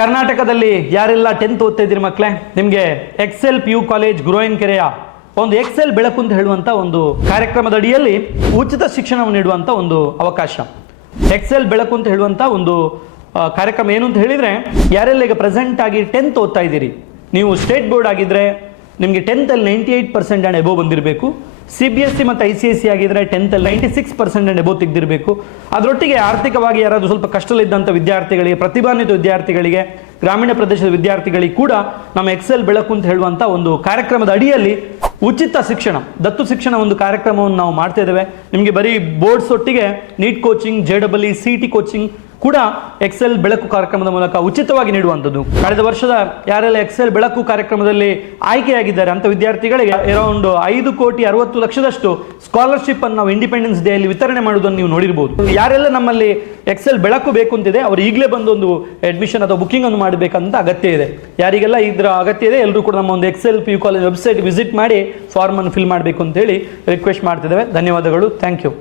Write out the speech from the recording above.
ಕರ್ನಾಟಕದಲ್ಲಿ ಯಾರೆಲ್ಲ 10th ಓದ್ತಾ ಇದ್ದೀರಿ ಮಕ್ಕಳೇ, ನಿಮಗೆ ಎಕ್ಸೆಲ್ PU ಕಾಲೇಜ್ ಗುರುವಾಯೂನ್ಕೆರೆಯ ಒಂದು ಎಕ್ಸೆಲ್ ಬೆಳಕು ಅಂತ ಹೇಳುವಂಥ ಒಂದು ಕಾರ್ಯಕ್ರಮದ ಅಡಿಯಲ್ಲಿ ಉಚಿತ ಶಿಕ್ಷಣವನ್ನು ನೀಡುವಂಥ ಒಂದು ಅವಕಾಶ. ಎಕ್ಸೆಲ್ ಬೆಳಕು ಅಂತ ಹೇಳುವಂಥ ಒಂದು ಕಾರ್ಯಕ್ರಮ ಏನು ಅಂತ ಹೇಳಿದರೆ, ಯಾರೆಲ್ಲ ಈಗ ಪ್ರೆಸೆಂಟ್ ಆಗಿ 10th ಓದ್ತಾ ಇದ್ದೀರಿ, ನೀವು ಸ್ಟೇಟ್ ಬೋರ್ಡ್ ಆಗಿದ್ದರೆ ನಿಮಗೆ 10th ಅಲ್ಲಿ 98% ಆ್ಯಂಡ್ ಎಬೋ ಬಂದಿರಬೇಕು. CBSE ಮತ್ತು ICSE ಆಗಿದ್ದರೆ 10th ಅಲ್ಲಿ 96% ಆ್ಯಂಡ್ ಎಬೋ ತೆಗೆದಿರಬೇಕು. ಅದರೊಟ್ಟಿಗೆ ಆರ್ಥಿಕವಾಗಿ ಯಾರಾದರೂ ಸ್ವಲ್ಪ ಕಷ್ಟದಲ್ಲಿದ್ದಂಥ ವಿದ್ಯಾರ್ಥಿಗಳಿಗೆ, ಪ್ರತಿಭಾನ್ವಿತ ವಿದ್ಯಾರ್ಥಿಗಳಿಗೆ, ಗ್ರಾಮೀಣ ಪ್ರದೇಶದ ವಿದ್ಯಾರ್ಥಿಗಳಿಗೆ ಕೂಡ ನಮ್ಮ ಎಕ್ಸೆಲ್ ಬೆಳಕು ಅಂತ ಹೇಳುವಂಥ ಒಂದು ಕಾರ್ಯಕ್ರಮದ ಅಡಿಯಲ್ಲಿ ಉಚಿತ ಶಿಕ್ಷಣ, ದತ್ತು ಶಿಕ್ಷಣ ಒಂದು ಕಾರ್ಯಕ್ರಮವನ್ನು ನಾವು ಮಾಡ್ತಾ ಇದ್ದೇವೆ. ನಿಮಗೆ ಬರೀ ಬೋರ್ಡ್ಸ್ ಒಟ್ಟಿಗೆ NEET coaching, JEE, CET coaching ಕೂಡ ಎಕ್ಸೆಲ್ ಬೆಳಕು ಕಾರ್ಯಕ್ರಮದ ಮೂಲಕ ಉಚಿತವಾಗಿ ನೀಡುವಂಥದ್ದು. ಕಳೆದ ವರ್ಷದ ಯಾರೆಲ್ಲ ಎಕ್ಸೆಲ್ ಬೆಳಕು ಕಾರ್ಯಕ್ರಮದಲ್ಲಿ ಆಯ್ಕೆಯಾಗಿದ್ದಾರೆ ಅಂತ ವಿದ್ಯಾರ್ಥಿಗಳಿಗೆ ಅರೌಂಡ್ 5,60,00,000 ಸ್ಕಾಲರ್ಶಿಪ್ ಅನ್ನು ನಾವು ಇಂಡಿಪೆಂಡೆನ್ಸ್ ಡೇ ಅಲ್ಲಿ ವಿತರಣೆ ಮಾಡುವುದನ್ನು ನೀವು ನೋಡಿರ್ಬೋದು. ಯಾರೆಲ್ಲ ನಮ್ಮಲ್ಲಿ ಎಕ್ಸೆಲ್ ಬೆಳಕು ಬೇಕು ಅಂತಿದೆ ಅವರು ಈಗಲೇ ಬಂದು ಒಂದು ಅಡ್ಮಿಷನ್ ಅಥವಾ ಬುಕಿಂಗ್ ಅನ್ನು ಮಾಡಬೇಕಂತ ಅಗತ್ಯ ಇದೆ. ಯಾರಿಗೆಲ್ಲ ಇದರ ಅಗತ್ಯ ಇದೆ ಎಲ್ಲರೂ ಕೂಡ ನಮ್ಮ ಒಂದು Excel PU college website visit ಮಾಡಿ ಫಾರ್ಮ್ ಅನ್ನು ಫಿಲ್ ಮಾಡಬೇಕು ಅಂತ ಹೇಳಿ ರಿಕ್ವೆಸ್ಟ್ ಮಾಡ್ತಿದ್ದೇವೆ. ಧನ್ಯವಾದಗಳು. Thank you.